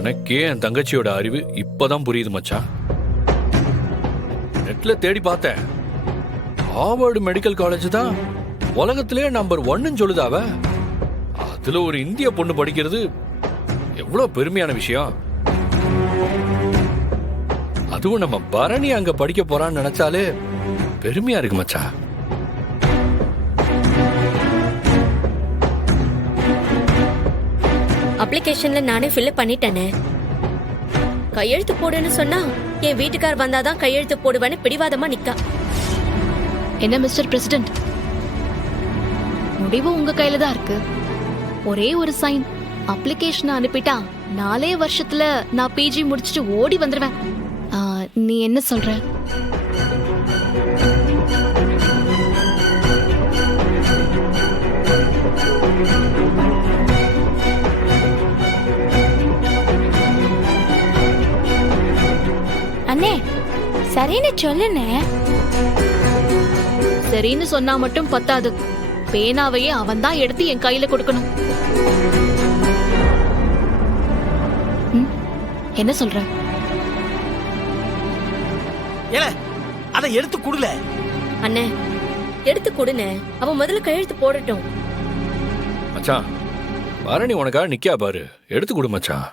எனக்கே என் தங்கச்சியோட அறிவு இப்பதான் புரியுது மச்சான். நெட்ல தேடி பார்த்தேன். ஹார்வர்டு மெடிக்கல் காலேஜ் தான் உலகத்திலே நம்பர் 1ன்னு சொல்லுதாவ. அதுல ஒரு இந்திய பொண்ணு படிக்கிறது எவ்வளவு பெருமையான விஷயம். அதுவும் நம்ம பரணி அங்க படிக்க போறான்னு நினைச்சாலே பெருமையா இருக்கு மச்சான். அப்ளிகேஷன்ல நானே ஃபில் பண்ணிட்டேனே. கையெழுத்து போடுன்னு சொன்னா என் வீட்டுக்கார் வந்தாதான் கையெழுத்து போடுவேன்னு பிடிவாதமா நிக்கா. என்ன மிஸ்டர் பிரசிடென்ட், முடிவு உங்க கையில தான் இருக்கு. ஒரே ஒரு சைன், அப்ளிகேஷன் அனுப்பிட்டா 4 வருஷத்துல நான் பிஜி முடிச்சிட்டு ஓடி வந்துருவேன். நீ என்ன சொல்ற? அண்ணே சரின்னு சொல்லுனே. சரின்னு சொன்னா மட்டும் பத்தாது, பேனாவையே அவன் தான் எடுத்து என் கையில கொடுக்கணும். என்ன சொல்ற? அதை எடுத்து கொடுல. அண்ணே எடுத்து கொடுனே, அவன் முதல்ல கையெழுத்து போடட்டும். மச்சான், பரணி உனக்காக நிக்கா பாரு, எடுத்து கொடு மச்சான்.